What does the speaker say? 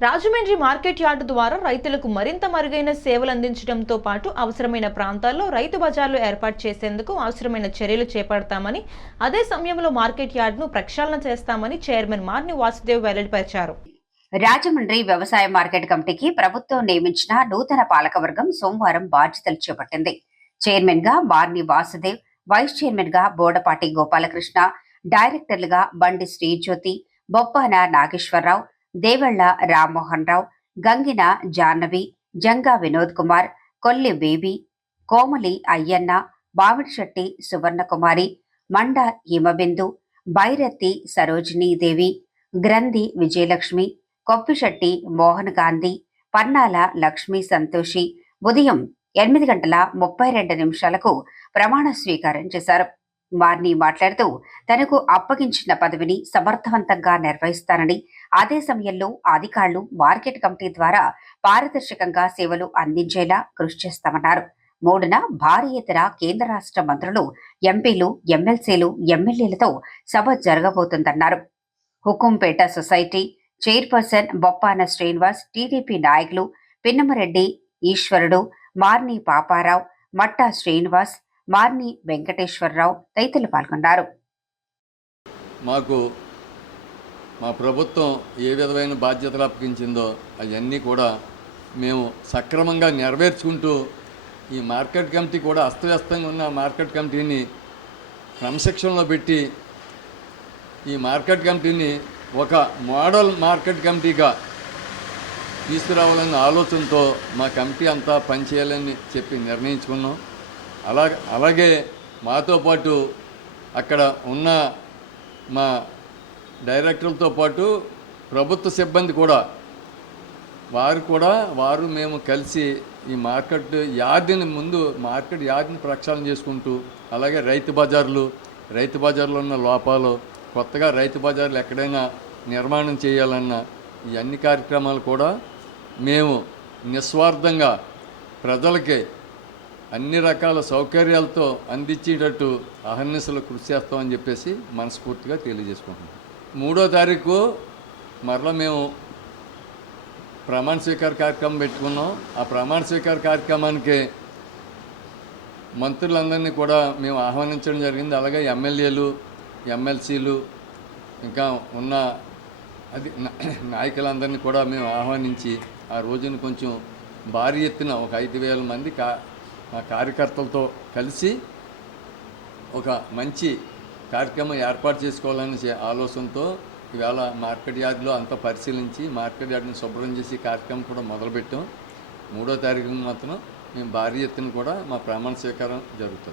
Rajahmundry market yard ద్వారా రైతులకు మరింత మరుగైన సేవలు అందించడంతో పాటు అవసరమైన ప్రాంతాల్లో రైతు బజార్లు ఏర్పాటు చేసేందుకు అవసరమైన చర్యలు చేపడతామని అదే సమయంలో మార్కెట్ యార్డును ప్రక్షాళన చేస్తామని చైర్మన్ మార్ని వాసుదేవ్ వెల్లడిపరిచారు. రాజమండ్రి వ్యవసాయ మార్కెట్ కమిటీకి ప్రభుత్వం నియమించిన నూతన పాలకవర్గం సోమవారం బాధ్యతలు చేపట్టింది. చైర్మన్గా మార్ని వాసుదేవ్ వైస్ చైర్మన్గా బోడపాటి గోపాలకృష్ణ డైరెక్టర్లుగా బండి శ్రీజ్యోతి బొప్పాన నాగేశ్వరరావు దేవళ్ళ రామ్మోహన్ రావు గంగిన జాహ్నవి జంగా వినోద్ కుమార్ కొల్లి బేబీ కోమలి అయ్యన్న బావిడిశెట్టి సువర్ణకుమారి మండ హిమబిందు బైరత్తి సరోజినీదేవి గ్రంథి విజయలక్ష్మి కొప్పిశెట్టి మోహన్ గాంధీ పన్నాల లక్ష్మీ సంతోషి ఉదయం ఎనిమిది గంటల ముప్పై రెండు నిమిషాలకు ప్రమాణ స్వీకారం చేశారు. వారిని మాట్లాడుతూ తనకు అప్పగించిన పదవిని సమర్థవంతంగా నిర్వహిస్తానని. అదే సమయంలో అధికారులు మార్కెట్ కమిటీ ద్వారా పారదర్శకంగా సేవలు అందించేలా కృషి చేస్తామన్నారు. మూడున భారీ ఎత్తున కేంద్ర రాష్ట్ర మంత్రులు ఎంపీలు ఎమ్మెల్సీలు ఎమ్మెల్యేలతో సభ జరగబోతుందన్నారు. Hukumpeta society chairperson Boppana Srinivas TDP నాయకులు పిన్నమరెడ్డి ఈశ్వరుడు మార్ని పాపారావు మట్టా శ్రీనివాస్ మార్ని వెంకటేశ్వరరావు తదితరులు పాల్గొన్నారు. మాకు మా ప్రభుత్వం ఏ విధమైన బాధ్యతలు అప్పగించిందో అవన్నీ కూడా మేము సక్రమంగా నెరవేర్చుకుంటూ ఈ మార్కెట్ కమిటీ కూడా అస్తవ్యస్తంగా ఉన్న మార్కెట్ కమిటీని క్రమశిక్షణలో పెట్టి ఈ మార్కెట్ కమిటీని ఒక మోడల్ మార్కెట్ కమిటీగా తీసుకురావాలన్న ఆలోచనతో మా కమిటీ అంతా పనిచేయాలని చెప్పి నిర్ణయించుకున్నాం. అలా అలాగే మాతో పాటు అక్కడ ఉన్న మా డైరెక్టర్లతో పాటు ప్రభుత్వ సిబ్బంది కూడా. వారు కూడా వారు మేము కలిసి ఈ మార్కెట్ యార్డుని ముందు మార్కెట్ యార్డ్ని ప్రక్షాళన చేసుకుంటూ అలాగే రైతు బజార్లు రైతు బజార్లో ఉన్న లోపాలు కొత్తగా రైతు బజార్లు ఎక్కడైనా నిర్మాణం చేయాలన్న ఈ అన్ని కార్యక్రమాలు కూడా మేము నిస్వార్థంగా ప్రజలకి అన్ని రకాల సౌకర్యాలతో అందించేటట్టు అహర్నిశలు కృషి చేస్తామని చెప్పేసి మనస్ఫూర్తిగా తెలియజేసుకుంటున్నాం. మూడో తారీఖు మరలా మేము ప్రమాణ స్వీకార కార్యక్రమం పెట్టుకున్నాం. ఆ ప్రమాణ స్వీకార కార్యక్రమానికి మంత్రులందరినీ కూడా మేము ఆహ్వానించడం జరిగింది. అలాగే ఎమ్మెల్యేలు ఎమ్మెల్సీలు ఇంకా ఉన్న అది నాయకులందరినీ కూడా మేము ఆహ్వానించి ఆ రోజున కొంచెం భారీ ఎత్తున ఒక ఐదు వేల మంది కా మా కార్యకర్తలతో కలిసి ఒక మంచి కార్యక్రమం ఏర్పాటు చేసుకోవాలనే ఆలోచనతో ఇవాళ మార్కెట్ యార్డ్లో అంతా పరిశీలించి మార్కెట్ యార్డ్ని శుభ్రం చేసి కార్యక్రమం కూడా మొదలుపెట్టాం. మూడో తారీఖున మాత్రం మేము భారీ ఎత్తున కూడా మా ప్రమాణ స్వీకారం జరుగుతుంది.